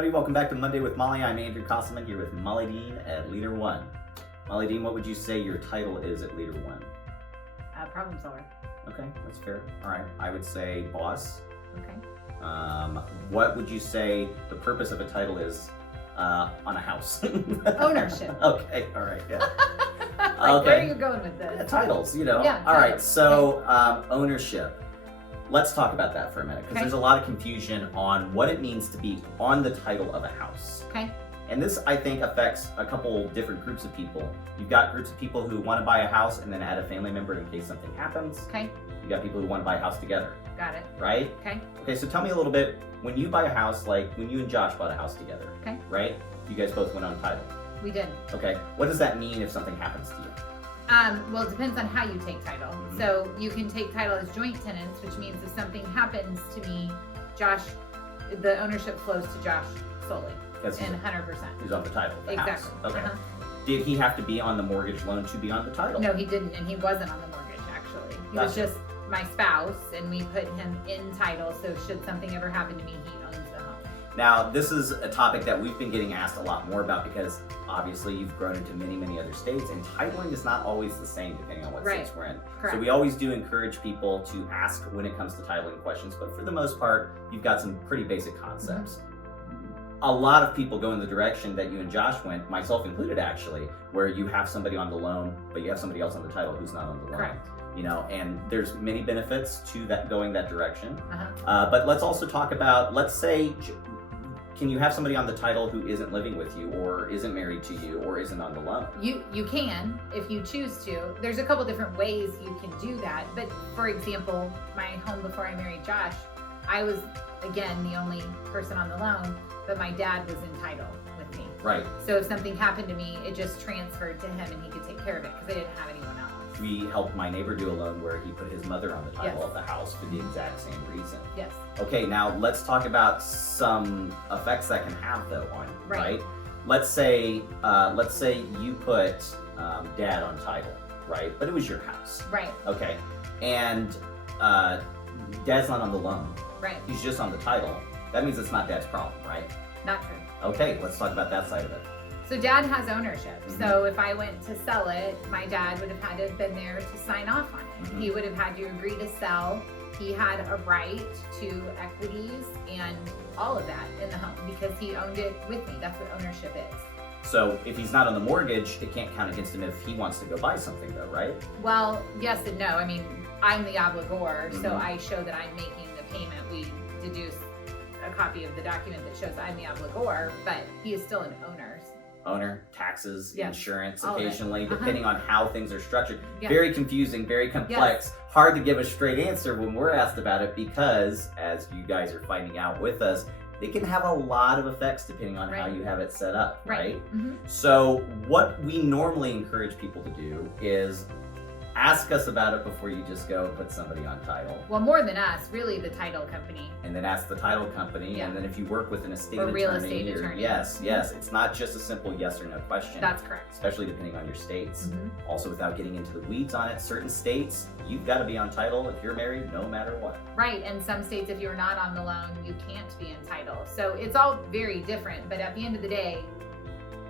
everybody. Welcome back to Monday with Molly. I'm Andrew Kosselman here with Molly Dean at Leader One. Molly Dean, what would you say your title is at Leader One? Problem solver. Okay, that's fair. All right, I would say boss. Okay. What would you say the purpose of a title is on a house? Ownership. Okay, all right, yeah. Like, where are you going with this? Titles, you know. Yeah, all right, titles. so ownership. Let's talk about that for a minute, because Okay. there's a lot of confusion on what it means to be on the title of a house. Okay. And this, I think, affects a couple different groups of people. You've got groups of people who want to buy a house and then add a family member in case something happens. Okay. You got people who want to buy a house together, Got it. right? Okay. Okay, so tell me a little bit, when you buy a house, like when you and Josh bought a house together, Okay. right? You guys both went on title. We did. Okay, what does that mean if something happens to you? Well, it depends on how you take title. Mhm. So you can take title as joint tenants, which means if something happens to me, Josh, the ownership flows to Josh solely Because and 100%. he's on the title of the Exactly. house. Okay. Uh-huh. Did he have to be on the mortgage loan to be on the title? No, he didn't, and he wasn't on the mortgage, actually. He was Gotcha. just my spouse, and we put him in title, so should something ever happen to me, he owns the home. Now, this is a topic that we've been getting asked a lot more about because obviously you've grown into many, many other states, and titling is not always the same depending on what Right. states we're in. Correct. So we always do encourage people to ask when it comes to titling questions, but for the most part, you've got some pretty basic concepts. A lot of people go in the direction that you and Josh went, myself included actually, where you have somebody on the loan, but you have somebody else on the title who's not on the loan. Correct. You know, and there's many benefits to that going that direction. Uh-huh. But let's also talk about, let's say, can you have somebody on the title who isn't living with you or isn't married to you or isn't on the loan? You can, if you choose to. There's a couple different ways you can do that. But for example, my home before I married Josh, I was, again, the only person on the loan, but my dad was in title with me. Right. So if something happened to me, it just transferred to him and he could take care of it because I didn't have anyone else. We helped my neighbor do a loan where he put his mother on the title Yes. of the house for the exact same reason. Yes. Okay, now let's talk about some effects that can have though on you, Right. right? Let's say you put dad on title, right? But it was your house. Right. Okay, and dad's not on the loan. Right. He's just on the title. That means it's not dad's problem, right? Not true. Okay, let's talk about that side of it. So dad has ownership. Mhm. So if I went to sell it, my dad would have had to have been there to sign off on it. Mhm. He would have had to agree to sell. He had a right to equities and all of that in the home because he owned it with me. That's what ownership is. So if he's not on the mortgage, it can't count against him if he wants to go buy something though, right? Well, yes and no. I mean, I'm the obligor, so Mhm. I show that I'm making the payment. We deduce a copy of the document that shows I'm the obligor, but he is still an owner. Owner, taxes, Yes, insurance all of it. occasionally, Uh-huh. depending on how things are structured. Yeah. Very confusing, very complex, hard to give a straight answer when we're asked about it because, as you guys are finding out with us, it can have a lot of effects depending on how Right. you have it set up, right? Mhm. So what we normally encourage people to do is ask us about it before you just go and put somebody on title. Well, more than us, really the title company. And then ask the title company, Yeah. and then if you work with an estate Or attorney, real estate attorney. yes, it's not just a simple yes or no question. That's correct. Especially depending on your states. Mhm. Also, without getting into the weeds on it, certain states you've got to be on title if you're married, no matter what. Right, and some states, if you're not on the loan, you can't be in title. So it's all very different, but at the end of the day,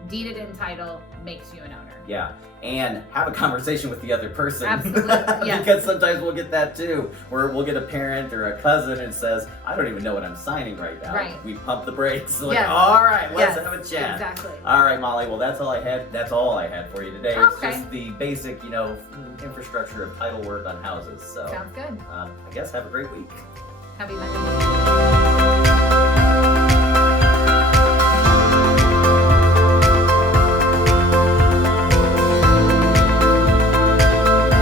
deeded in title makes you an owner. Yeah, and have a conversation with the other person. Absolutely, yes. Because sometimes we'll get that too, where we'll get a parent or a cousin and says, "I don't even know what I'm signing right now." Right. We pump the brakes. Like, Yes. all right, let's Yes, have a chat. Exactly. All right, Molly. Well, that's all I had. That's all I had for you today. It's Okay. just the basic, infrastructure of title work on houses. So, Sounds good. I guess have a great week. Happy Monday.